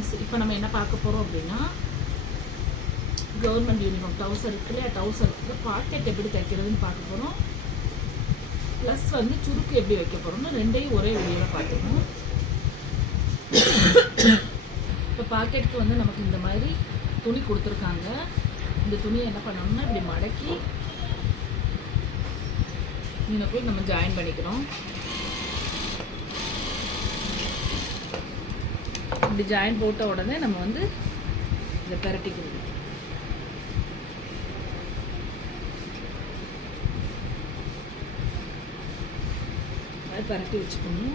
Friends இப்போ நம்ம என்ன பார்க்க போகிறோம் அப்படின்னா கவர்மெண்ட் யூனிஃபார்ம் டவுசர் இருக்கு இல்லையா? டவுசருக்கு பாக்கெட் எப்படி தைக்கிறதுன்னு பார்க்க போகிறோம் ப்ளஸ் வந்து சுருக்கு எப்படி வைக்க போகிறோம்னு ரெண்டையும் ஒரே வீடியோவில் பார்த்துக்கணும். இப்போ பாக்கெட்டுக்கு வந்து நமக்கு இந்த மாதிரி துணி கொடுத்துருக்காங்க. இந்த துணியை என்ன பண்ணணும்னா இப்படி மடக்கி இதில் போய் நம்ம ஜாயின் பண்ணிக்கிறோம். இப்படி ஜாயின் போட்ட உடனே நம்ம வந்து இதை பிரட்டிக்கிறது அது பரட்டி வச்சுக்கணும்.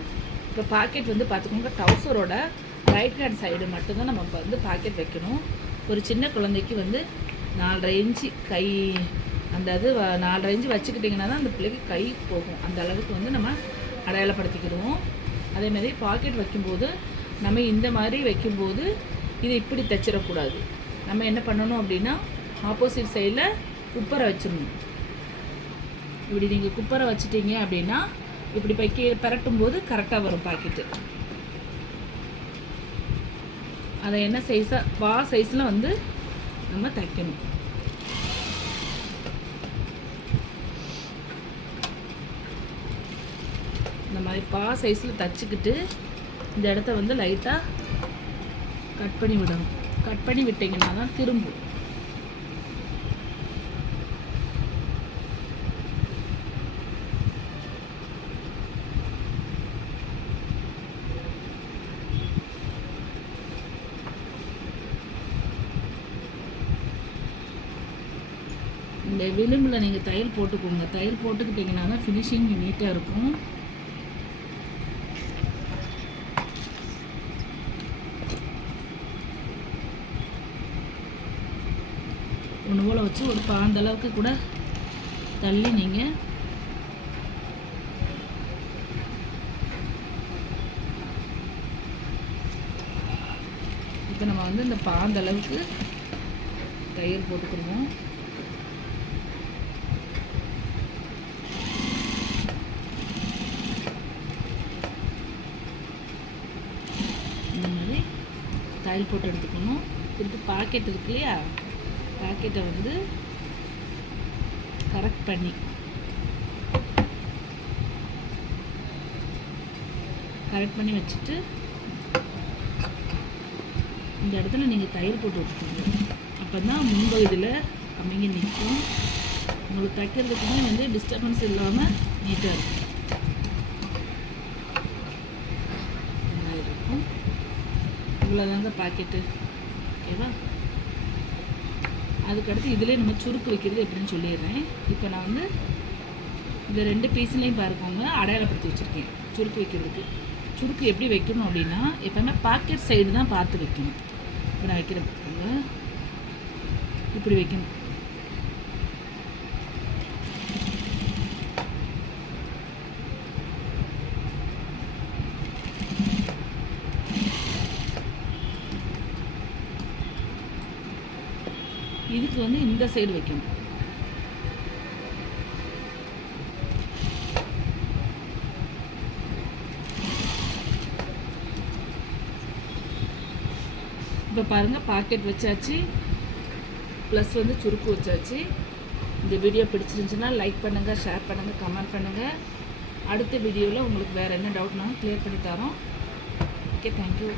இப்போ பாக்கெட் வந்து பார்த்துக்கோங்க டவுசரோட ரைட் ஹேண்ட் சைடு மட்டும்தான் நம்ம இப்போ வந்து பாக்கெட் வைக்கணும். ஒரு சின்ன குழந்தைக்கு வந்து நாலரை இன்ச்சு கை அந்த இது நாலரை இன்ச்சு வச்சுக்கிட்டிங்கன்னா தான் அந்த பிள்ளைக்கு கை போகும். அந்த அளவுக்கு வந்து நம்ம அடையாளப்படுத்திக்கிடுவோம். அதேமாதிரி பாக்கெட் வைக்கும்போது நம்ம இந்த மாதிரி வைக்கும்போது இதை இப்படி தைச்சிடக்கூடாது. நம்ம என்ன பண்ணணும் அப்படின்னா ஆப்போசிட் சைடில் குப்பரை வச்சிடணும். இப்படி நீங்கள் குப்பரை வச்சிட்டீங்க அப்படின்னா இப்படி பைக்கி பரட்டும் போது கரெக்டாக வரும் பாக்கெட்டு அதை என்ன சைஸாக பா சைஸில் வந்து நம்ம தைக்கணும். இந்த மாதிரி பா சைஸில் தைச்சிக்கிட்டு இந்த இடத்த வந்து லைட்டாக கட் பண்ணி விடணும். கட் பண்ணி விட்டிங்கன்னா தான் திரும்பும். இந்த விளிம்பில் நீங்கள் தையல் போட்டுக்கோங்க. தையல் போட்டுக்கிட்டிங்கன்னா தான் ஃபினிஷிங் நீட்டாக இருக்கும். ஒன்று போல் வச்சு ஒரு பாந்தளவுக்கு கூட தள்ளி நீங்கள் இப்போ நம்ம வந்து இந்த பாந்தளவுக்கு தயிர் போட்டுக்கணும் போட்டுக்கிடுவோம். இந்த மாதிரி தயிர் போட்டு எடுத்துக்கணும். திருப்பி பாக்கெட் இருக்கு இல்லையா? பாக்கெட்டை வந்து கரெக்ட் பண்ணி. கரெக்ட் பண்ணி வச்சுட்டு இந்த இடத்துல நீங்கள் தயிர் போட்டு விட்டுருங்க அப்போ தான் முன்பகுதியில் அமைங்க நிற்கும். உங்களுக்கு தைக்கிறதுக்குமே வந்து டிஸ்டர்பன்ஸ் இல்லாமல் நீட்டாக இருக்கும். இருக்கும் இவ்வளோதாங்க பாக்கெட்டு ஓகேவா அதுக்கடுத்து இதிலே நம்ம சுருக்கு வைக்கிறது எப்படின்னு சொல்லிடுறேன். இப்போ நான் வந்து இந்த ரெண்டு பீஸ்லேயும் பாருக்கோங்க அடையாளப்படுத்தி வச்சுருக்கேன் சுருக்கு வைக்கிறதுக்கு. சுருக்கு எப்படி வைக்கணும் அப்படின்னா எப்போவுமே பாக்கெட் சைடு தான் பார்த்து வைக்கணும். இப்போ நான் வைக்கிறேன் இப்படி வைக்கணும். இதுக்கு வந்து இந்த சைடு வைக்கணும். இப்போ பாருங்கள் பாக்கெட் வச்சாச்சு. ப்ளஸ் வந்து சுருக்கு வச்சாச்சு. இந்த வீடியோ பிடிச்சிருந்துச்சுன்னா லைக் பண்ணுங்கள் ஷேர் பண்ணுங்கள் கமெண்ட் பண்ணுங்கள் அடுத்த வீடியோவில் உங்களுக்கு வேறு என்ன டவுட்னாலும் க்ளியர் பண்ணி தரோம். Okay thank you